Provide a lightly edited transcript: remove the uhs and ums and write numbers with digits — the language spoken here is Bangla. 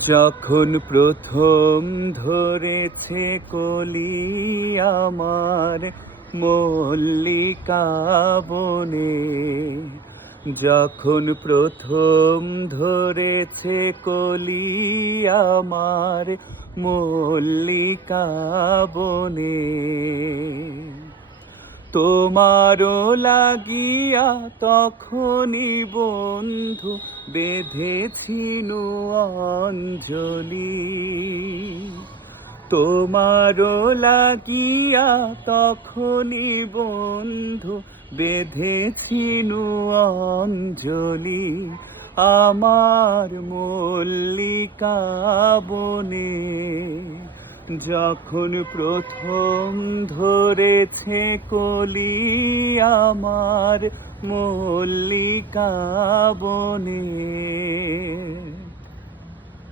যখন প্রথম ধরেছে কলি আমার মল্লিকা বনে, যখন প্রথম ধরেছে কলি আমার মল্লিকা বনে, তোমারও লাগিয়া তখনই বন্ধু বেঁধেছিনু অঞ্জলি। তোমারও লাগিয়া তখনই বন্ধু বেঁধেছিনু অঞ্জলি, আমার মল্লিকা বনে। যখন প্রথম ধরেছে কলি আমার মল্লিকা বনে।